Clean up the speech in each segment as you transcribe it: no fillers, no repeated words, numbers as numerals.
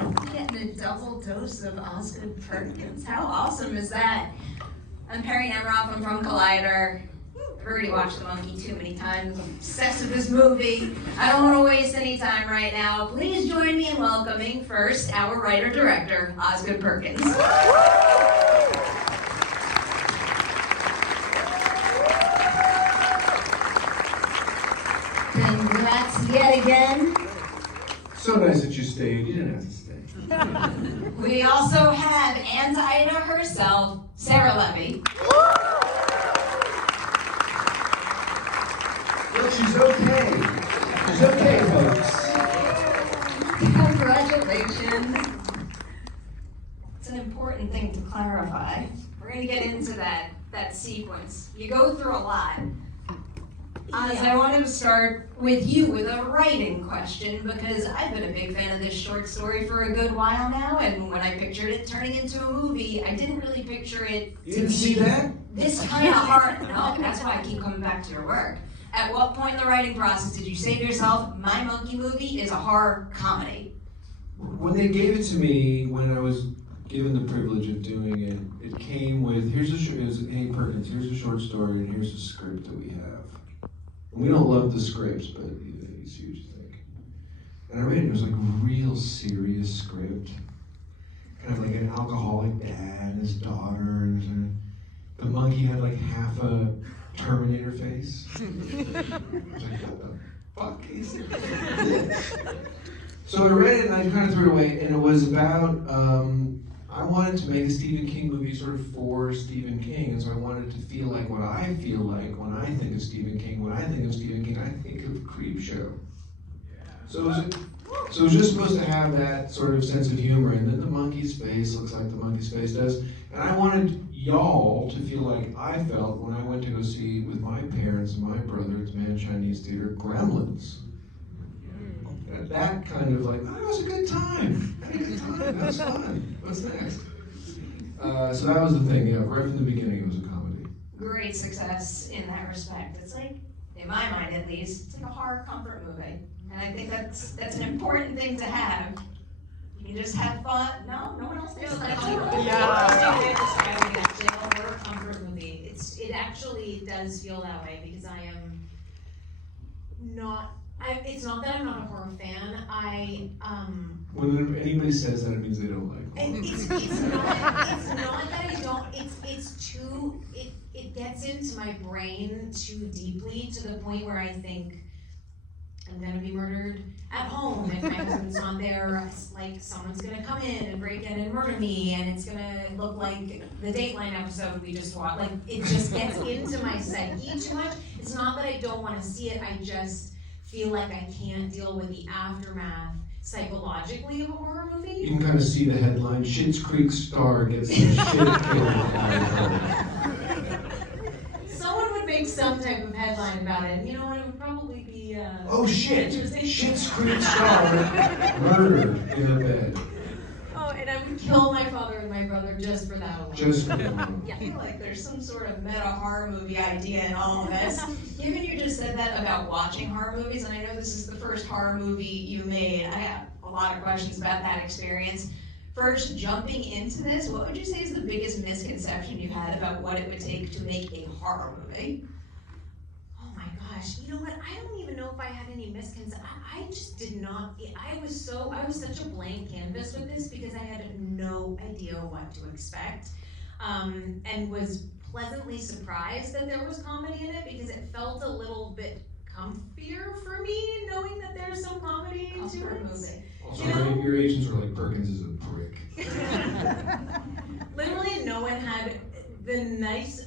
Getting a double dose of Osgood Perkins. How awesome is that? I'm Perry Nemiroff. I'm from Collider. I've already watched The Monkey too many times. I'm obsessed with this movie. I don't want to waste any time right now. Please join me in welcoming first our writer-director, Osgood Perkins. Congrats yet again. So nice that you stayed. You didn't have to stay. We also have Aunt Ida herself, Sarah Levy. Look, she's okay. She's okay, folks. Congratulations. It's an important thing to clarify. We're going to get into that sequence. You go through a lot. I wanted to start with you with a writing question because I've been a big fan of this short story for a good while now, and when I pictured it turning into a movie, I didn't really picture it. You didn't see that? This kind of hard. No, that's why I keep coming back to your work. At what point in the writing process did you say to yourself, my monkey movie is a horror comedy? When they gave it to me, when I was given the privilege of doing it, it came with, hey Perkins, here's a short story and here's a script that we have. We don't love the scripts, but it's huge thing. And I read it, it was like a real serious script. Kind of like an alcoholic dad and his daughter, and the monkey had like half a Terminator face. I was like, what the fuck is it? So I read it and I kind of threw it away, and it was about, I wanted to make a Stephen King movie sort of for Stephen King, and so I wanted to feel like what I feel like when I think of Stephen King. When I think of Stephen King, I think of Creepshow. So it was just supposed to have that sort of sense of humor, and then the monkey's face looks like the monkey's face does. And I wanted y'all to feel like I felt when I went to go see with my parents and my brother at the Man Chinese Theater, Gremlins. That kind of like, oh, it was a good time. I had a good time. That was fun. What's next? So that was the thing. Yeah, right from the beginning, it was a comedy. Great success in that respect. It's like, in my mind at least, it's like a horror comfort movie. And I think that's an important thing to have. You can just have fun. No one else thinks like Describing actually a horror comfort movie. It actually does feel that way because I am not. It's not that I'm not a horror fan. When anybody says that, it means they don't like horror. It's not that I don't. It's too. It gets into my brain too deeply to the point where I think I'm gonna be murdered at home if my husband's not there. It's like someone's gonna come in and break in and murder me, and it's gonna look like the Dateline episode we just watched. Like it just gets into my psyche too much. It's not that I don't want to see it. I just feel like I can't deal with the aftermath psychologically of a horror movie. You can kind of see the headline, Schitt's Creek star gets the shit killed. Someone would make some type of headline about it, and you know what, it would probably be, oh shit, Schitt's Creek star murdered in her bed. Oh, and I would kill my father and my brother just for that alone. Just for that one. I feel like there's some sort of meta horror movie idea in all of this. Given you just said that about watching horror movies, and I know this is the first horror movie you made, I have a lot of questions about that experience. First, jumping into this, what would you say is the biggest misconception you had about what it would take to make a horror movie? Oh my gosh, you know what, I don't even know if I had any misconceptions. I just did not, I was such a blank canvas with this because I had no idea what to expect, and was pleasantly surprised that there was comedy in it because it felt a little bit comfier for me knowing that there's some comedy into it. Also, your agents were like, Perkins is a prick. Literally no one had the nice,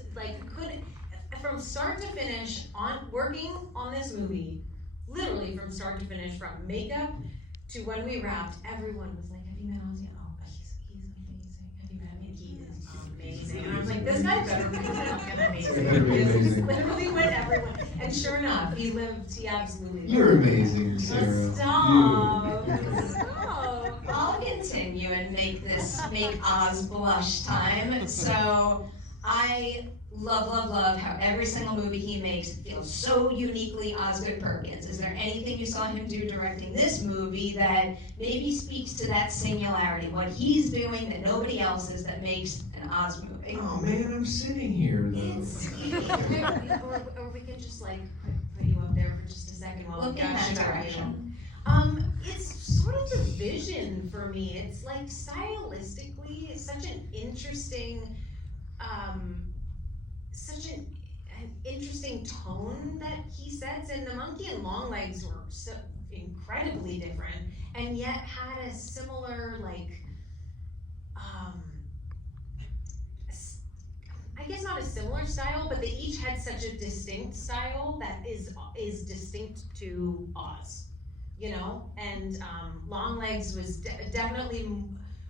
from start to finish, working on this movie, literally from start to finish, from makeup to when we wrapped, everyone was like, have you met Ozzy? Oh, he's amazing. Have you met him? He is amazing. And I was like, this guy better be fucking amazing. This is literally what everyone, and sure enough, he absolutely You're amazing, Sarah. Stop. I'll continue and make Oz blush time. So, I love how every single movie he makes feels so uniquely Osgood Perkins. Is there anything you saw him do directing this movie that maybe speaks to that singularity, what he's doing that nobody else is, that makes an Oz movie? Oh man, I'm sitting here though. It's, or we could just like put you up there for just a second while Look we in gush that about direction. you. It's sort of the vision for me. It's like stylistically, it's such an interesting, such an interesting tone that he sets. And the Monkey and Longlegs were so incredibly different, and yet had a similar I guess not a similar style, but they each had such a distinct style that is distinct to Oz, you know? And Longlegs was definitely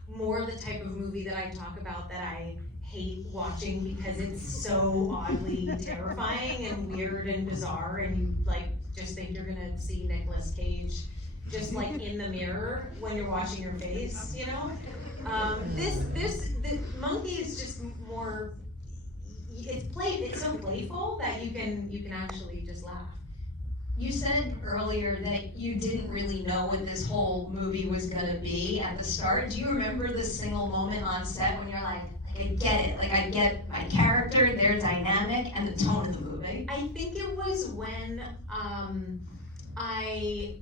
more the type of movie that I talk about that I hate watching because it's so oddly terrifying and weird and bizarre, and you like just think you're gonna see Nicolas Cage just like in the mirror when you're watching your face, you know? The Monkey is just more. It's so playful that you can actually just laugh. You said earlier that you didn't really know what this whole movie was gonna be at the start. Do you remember the single moment on set when you're like, I get it, like I get my character, their dynamic, and the tone of the movie? I think it was when I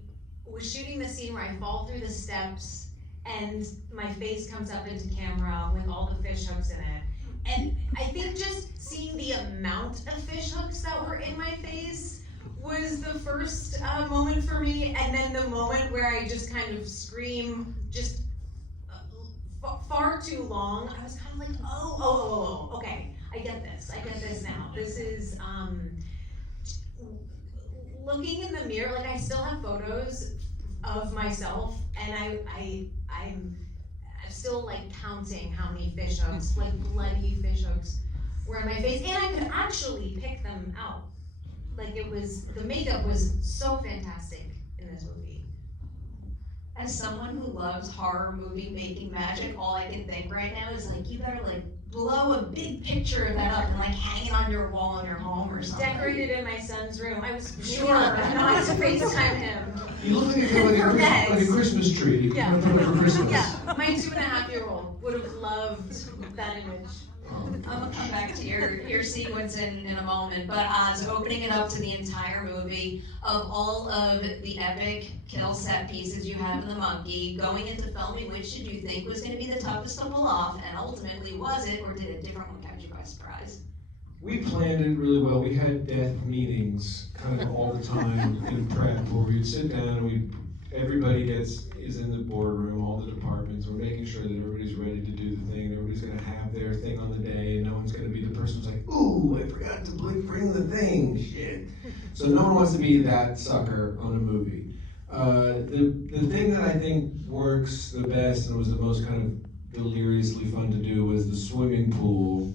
was shooting the scene where I fall through the steps and my face comes up into camera with all the fish hooks in it. And I think just seeing the amount of fish hooks that were in my face was the first moment for me, and then the moment where I just kind of scream just far too long. I was kind of like, oh, okay, I get this now. This is, looking in the mirror, like I still have photos of myself, and I'm still like counting how many fish hooks, like bloody fish hooks, were in my face, and I could actually pick them out. Like the makeup was so fantastic in this movie. As someone who loves horror movie making magic, all I can think right now is like, you better like blow a big picture of that up and like hang it on your wall in your home or something. Decorated in my son's room. I was sure not to FaceTime him. You look like a Christmas tree. Yeah. For Christmas. Yeah, my 2.5-year-old would have loved that image. I'm gonna come back to your sequence in a moment, but Oz, opening it up to the entire movie, of all of the epic kill set pieces you have in The Monkey, going into filming, which did you think was gonna be the toughest to pull off, and ultimately was it, or did a different one catch you by surprise? We planned it really well. We had death meetings kind of all the time in prep, where we'd sit down and everybody is in the boardroom, all the departments. We're making sure that everybody's ready to do the thing. Everybody's going to have their thing on the day, and no one's going to be the person who's like, ooh, I forgot to bring the thing, shit. So no one wants to be that sucker on a movie. The thing that I think works the best and was the most kind of deliriously fun to do was the swimming pool.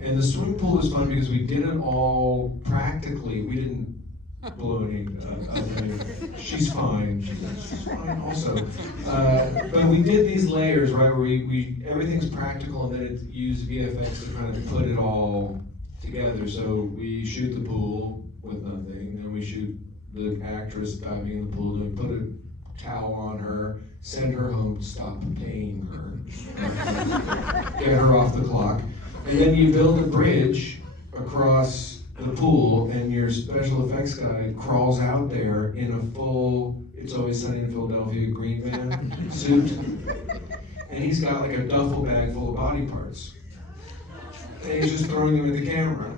And the swimming pool was fun because we did it all practically. We didn't blow any she's fine. She's fine also. But we did these layers, right, where we everything's practical, and then it used VFX to kind of put it all together. So we shoot the pool with nothing, then we shoot the actress diving in the pool, then we put a towel on her, send her home, stop paying her, get her off the clock. And then you build a bridge across the pool, and your special effects guy crawls out there in a full It's Always Sunny in Philadelphia green man suit. And he's got like a duffel bag full of body parts. And he's just throwing them at the camera.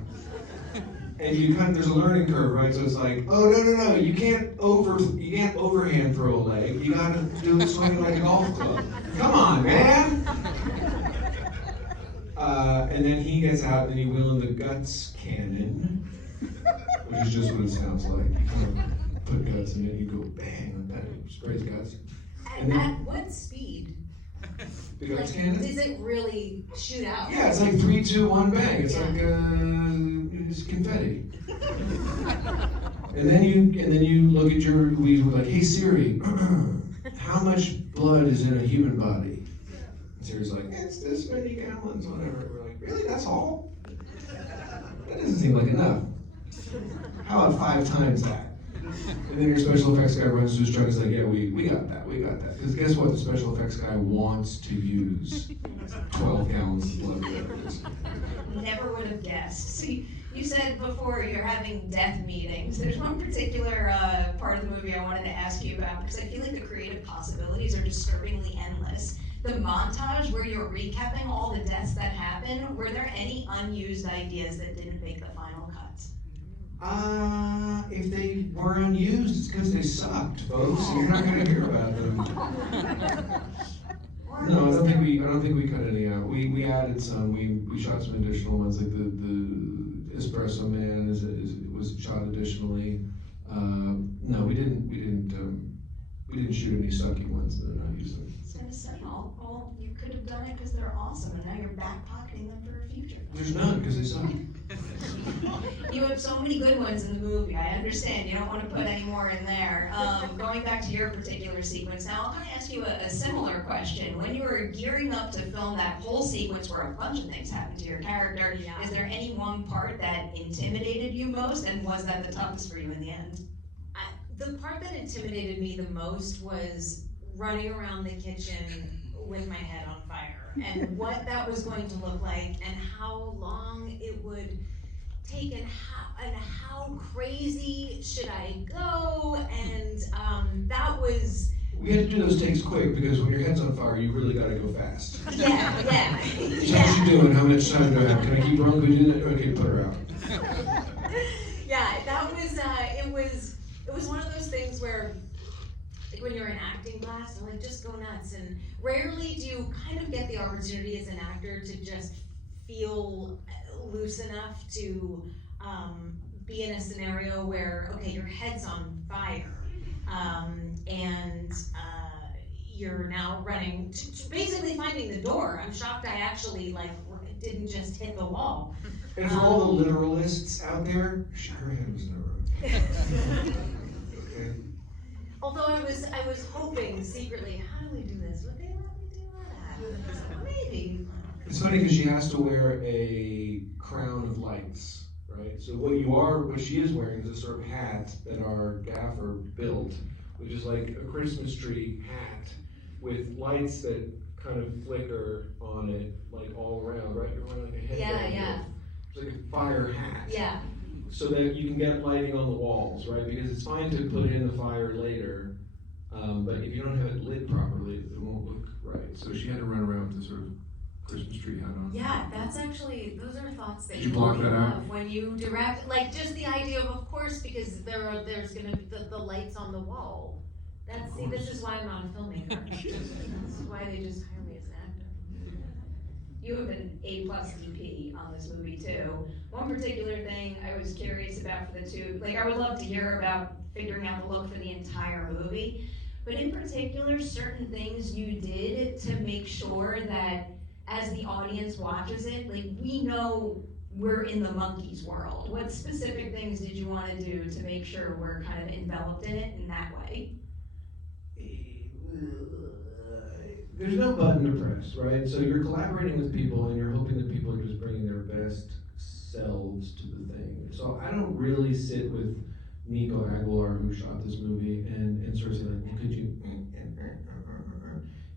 And there's a learning curve, right? So it's like, oh no, you can't overhand throw a leg. You gotta do it swinging like a golf club. Come on, man! And then he gets out and you wheel in the guts cannon, which is just what it sounds like. You kind of put guts in it, you go bang, like that, it sprays guts. At what speed? The guts cannon? Does it really shoot out? Yeah, it's like 3, 2, 1, bang. It's Yeah. like it's confetti. And then you look at we were like, hey Siri, how much blood is in a human body? And Siri's like, it's this many gallons, whatever. We're like, really? That's all? That doesn't seem like enough. How about 5 times that? And then your special effects guy runs to his truck and is like, yeah, we got that. Because guess what? The special effects guy wants to use 12 gallons of blood, whatever it is. Never would have guessed. See, you said before you're having death meetings. There's one particular part of the movie I wanted to ask you about because I feel like the creative possibilities are disturbingly endless. The montage where you're recapping all the deaths that happened, were there any unused ideas that didn't make the final cut? If they were unused, it's because they sucked, folks. You're not going to hear about them. No, I don't think we cut any out. We added some. We shot some additional ones, like the Espresso Man was shot additionally. No, we didn't shoot any sucky ones that are not used. I was gonna say, well, you could have done it because they're awesome, and now you're back pocketing them for a future. There's none because they suck. You have so many good ones in the movie. I understand you don't want to put any more in there. Going back to your particular sequence, now I'll kind of ask you a similar question. When you were gearing up to film that whole sequence where a bunch of things happened to your character, is there any one part that intimidated you most, and was that the toughest for you in the end? The part that intimidated me the most was running around the kitchen with my head on fire and what that was going to look like and how long it would take and how crazy should I go, and that was... We had to do those takes quick because when your head's on fire, you really got to go fast. Yeah. So how's she doing? How much time do I have? Can I keep rolling? Can we do that? Okay, put her out. Yeah, that was, it was one of those things where, like when you're in acting class, they're like, just go nuts, and rarely do you kind of get the opportunity as an actor to just feel loose enough to be in a scenario where, okay, your head's on fire, and you're now running to basically finding the door. I'm shocked I actually didn't just hit the wall. And for all the literalists out there, her head was never on. Okay. Although I was hoping secretly, how do we do this? Would they let me do that? Maybe. It's funny because she has to wear a crown of lights, right? So what she is wearing is a sort of hat that our gaffer built, which is like a Christmas tree hat with lights that kind of flicker on it, like all around, right? You're wearing like a headband. Yeah. It's like a fire hat. Yeah. So that you can get lighting on the walls, right? Because it's fine to put in the fire later, but if you don't have it lit properly, it won't look right. So she had to run around with this sort of Christmas tree hat on. Yeah, that's actually, those are thoughts that Did you block that out? When you direct, like just the idea of course, because there's gonna be the lights on the wall. This is why I'm not a filmmaker. This is why they just hire me as an actor. You have an A+ DP on this movie too. One particular thing I was curious about for the two, I would love to hear about figuring out the look for the entire movie, but in particular, certain things you did to make sure that as the audience watches it, we know we're in the monkey's world. What specific things did you want to do to make sure we're kind of enveloped in it in that way? There's no button to press, right? So you're collaborating with people and you're hoping that people are just bringing their best selves to the thing. So I don't really sit with Nico Aguilar, who shot this movie, and sort of say like, well, could you?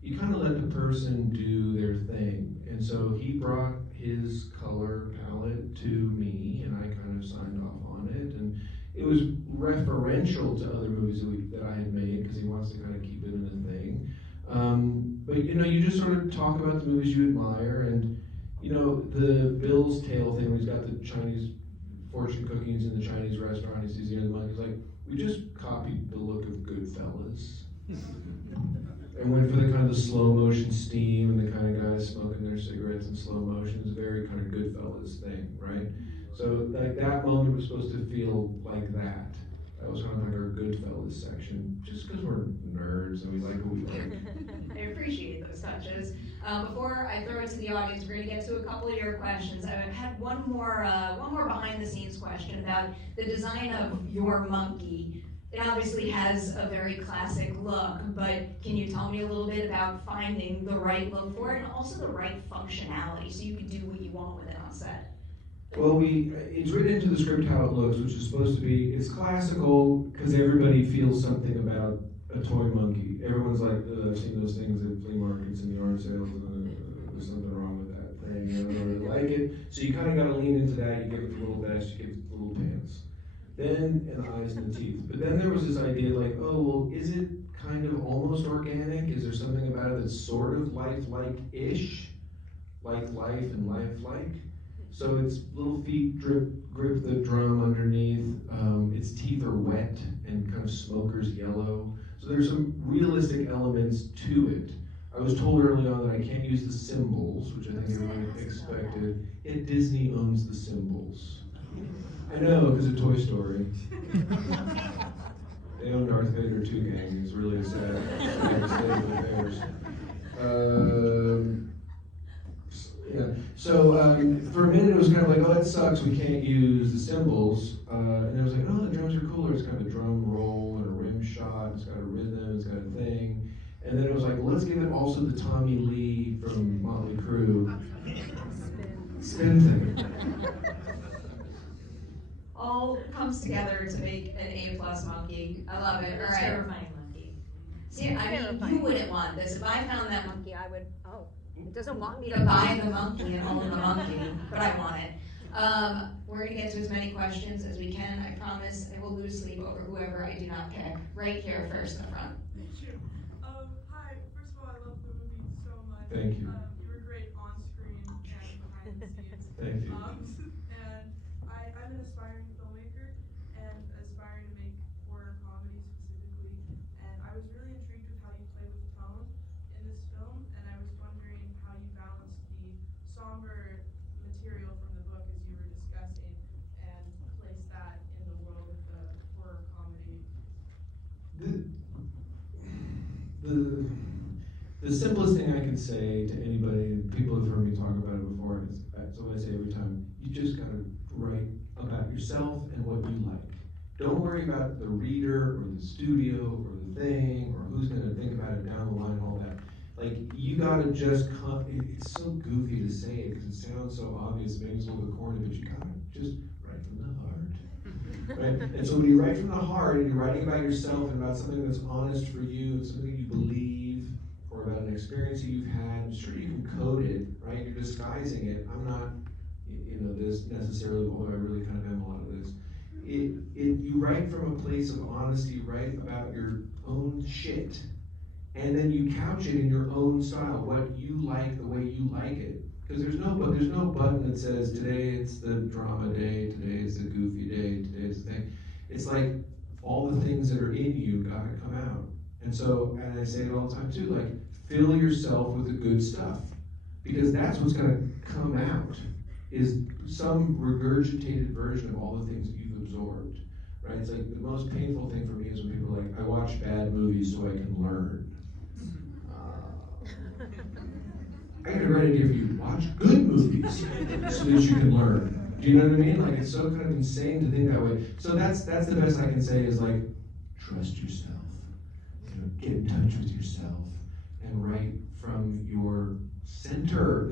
You kind of let the person do their thing. And so he brought his color palette to me and I kind of signed off on it. And it was referential to other movies that I had made because he wants to kind of keep it in the thing. But you just sort of talk about the movies you admire, and the Bill's Tale thing. He's got the Chinese fortune cookies in the Chinese restaurant. He sees the other monk. He's like, we just copied the look of Goodfellas, and went for the kind of the slow motion steam and the kind of guys smoking their cigarettes in slow motion. It's a very kind of Goodfellas thing, right? So that moment was supposed to feel like that. That was kind of like our Goodfellas section, just because we're nerds and we like what we like. I appreciate those touches. Before I throw it to the audience, we're going to get to a couple of your questions. I had one more behind-the-scenes question about the design of your monkey. It obviously has a very classic look, but can you tell me a little bit about finding the right look for it and also the right functionality so you can do what you want with it on set? Well, it's written into the script how it looks, which is supposed to be, it's classical because everybody feels something about a toy monkey. Everyone's like, I've seen those things at flea markets and yard sales, there's something wrong with that thing, I don't really like it. So you kind of got to lean into that, you give it the little vest, you give it the little pants. Then, and the eyes and the teeth. But then there was this idea like, oh, well, is it kind of almost organic? Is there something about it that's sort of lifelike-ish? Like life and lifelike? So its little feet grip the drum underneath. Its teeth are wet and kind of smoker's yellow. So there's some realistic elements to it. I was told early on that I can't use the symbols, which I think everyone expected. Yet Disney owns the symbols. I know, because of Toy Story. They own Darth Vader too, gang. It's really a sad state of affairs. Yeah. So for a minute it was kind of like, oh, that sucks, we can't use the cymbals. And it was like, oh, the drums are cooler. It's kind of a drum roll and a rim shot. It's got a rhythm. It's got a thing. And then it was like, well, let's give it also the Tommy Lee from Motley Crue spin thing. All comes together to make an A+ monkey. I love it. All right. Terrifying monkey. See, I mean, you wouldn't want this. If I found that monkey, I would. Oh, It doesn't want me to buy the monkey and own the monkey, but I want it. We're gonna get to as many questions as we can. I promise I will lose sleep over whoever I do not pick. Right here, first in the front. Thank you. Hi, first of all, I love the movie so much. Thank you. You were great on screen and behind the scenes. Thank you. And I'm an aspiring filmmaker and aspiring to make horror comedy specifically. And I was really intrigued with how you play with tone in this film, and I was wondering how you balanced the somber material from the book as you were discussing and placed that in the world of the horror comedy. The simplest thing I can say to anybody, people have heard me talk about it before, and it's what I say every time, you just gotta write about yourself and what you like. Don't worry about the reader or the studio or the thing or who's gonna think about it down the line, all that. Like, you gotta just it's so goofy to say it because it sounds so obvious, maybe it's a little bit corny, but you gotta just write from the heart. Right? And so when you write from the heart and you're writing about yourself and about something that's honest for you, and something you believe, or about an experience that you've had, sure you can code it, right? You're disguising it. I'm not, this necessarily, although I really kind of am a lot of this. You write from a place of honesty, you write about your own shit, and then you couch it in your own style, what you like, the way you like it. Because there's no button that says today it's the drama day, today it's the goofy day, today it's the thing. It's like all the things that are in you gotta come out. And so, and I say it all the time too, like fill yourself with the good stuff. Because that's what's gonna come out, is some regurgitated version of all the things that you've absorbed. Right? It's like the most painful thing for me is when people are like, I watch bad movies so I can learn. I got a great idea for you. Watch good movies so that you can learn. Do you know what I mean? Like, it's so kind of insane to think that way. So that's the best I can say is like, trust yourself. Get in touch with yourself and write from your center.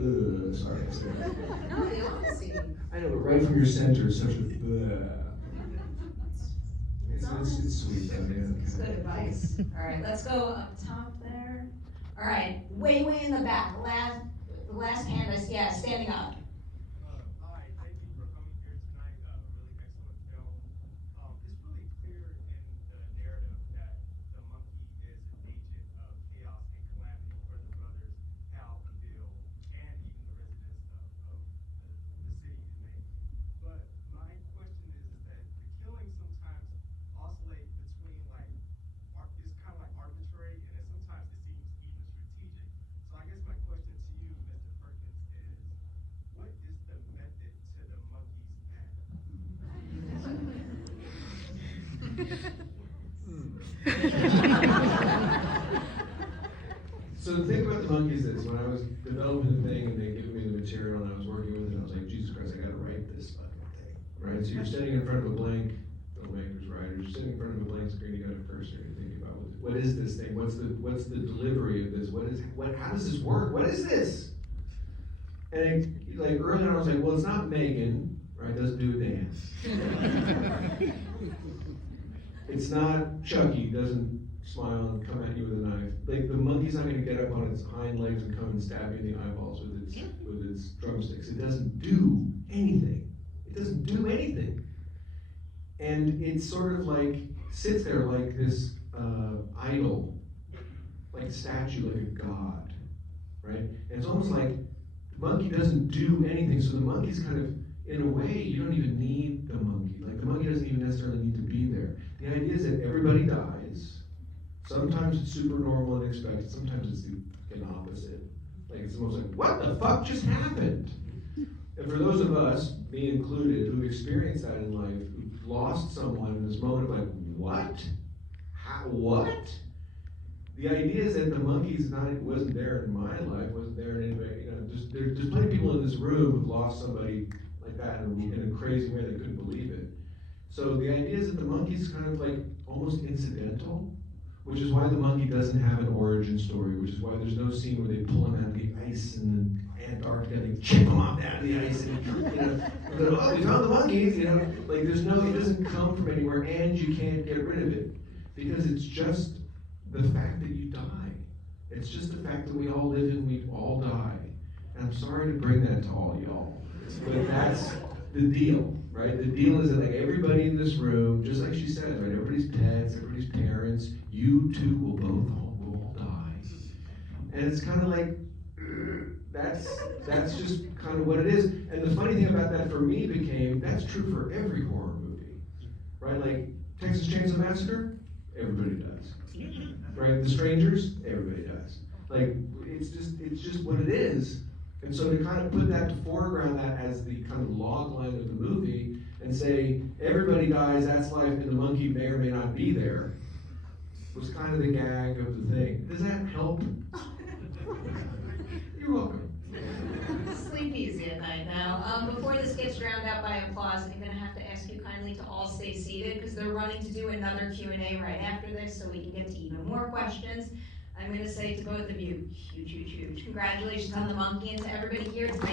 Sorry, I said that. No, the honesty. I know, but right from your center is such a. It's sweet though, yeah. That's good advice. All right, let's go up top there. All right, way in the back. The last hand I see, standing up. Hi, thank you for coming here tonight. Really excellent film. It's really clear in the narrative that the monkey is an agent of chaos and calamity for the brothers, Hal and Bill, and even the residents of the city in Maine. But my question is that the killing sometimes oscillate between it's kind of like arbitrary, and then sometimes it seems even strategic. So I guess my question to you, Mr. Perkins, is what is the method to the monkey's So the thing about the monkeys is, when I was developing the thing and they gave me the material and I was working with it, I was like, Jesus Christ, I gotta write this fucking thing, right? So you're standing in front of a blank, filmmakers, writers, you're sitting in front of a blank screen, you got a cursor, you're thinking about what is this thing? What's the delivery of this? How does this work? What is this? And like earlier I was like, well, it's not Megan, right? Doesn't do a dance. It's not Chucky, doesn't smile and come at you with a knife. Like the monkey's not gonna get up on its hind legs and come and stab you in the eyeballs with its drumsticks. It doesn't do anything. It doesn't do anything. And it sort of like sits there like this idol, like a statue, like a god, right? And it's almost like the monkey doesn't do anything. So the monkey's kind of, in a way, you don't even need the monkey. Like the monkey doesn't even necessarily need to be there. The idea is that everybody dies. Sometimes it's super normal and expected. Sometimes it's the fucking opposite. Like it's almost like, what the fuck just happened? And for those of us, me included, who've experienced that in life, who've lost someone in this moment of like, what? How? What? The idea is that the monkey's wasn't there in my life, wasn't there in anybody. You know, there's plenty of people in this room who've lost somebody like that in a crazy way they couldn't believe it. So the idea is that the monkey's kind of like almost incidental, which is why the monkey doesn't have an origin story, which is why there's no scene where they pull him out of the ice in the Antarctica and they chip him off out of the ice and, you know, oh, we found the monkeys, you know. Like there's no, it doesn't come from anywhere and you can't get rid of it because it's just the fact that you die. It's just the fact that we all live and we all die. And I'm sorry to bring that to all y'all, but that's the deal, right? The deal is that like everybody in this room, just like she said, right? Everybody's pets, everybody's parents, you too will all die. And it's kind of like, that's just kind of what it is. And the funny thing about that for me became, that's true for every horror movie, right? Like Texas Chainsaw Massacre, everybody does. Right? The Strangers, everybody does. Like, it's just what it is. And so to kind of put that to foreground that as the kind of log line of the movie and say, everybody dies, that's life, and the monkey may or may not be there, was kind of the gag of the thing. Does that help? You're welcome. Sleep easy at night now. Before this gets drowned out by applause, I'm gonna have to ask you kindly to all stay seated because they're running to do another Q&A right after this so we can get to even more questions. I'm gonna say to both of you, huge, huge, huge congratulations on the monkey and to everybody here tonight.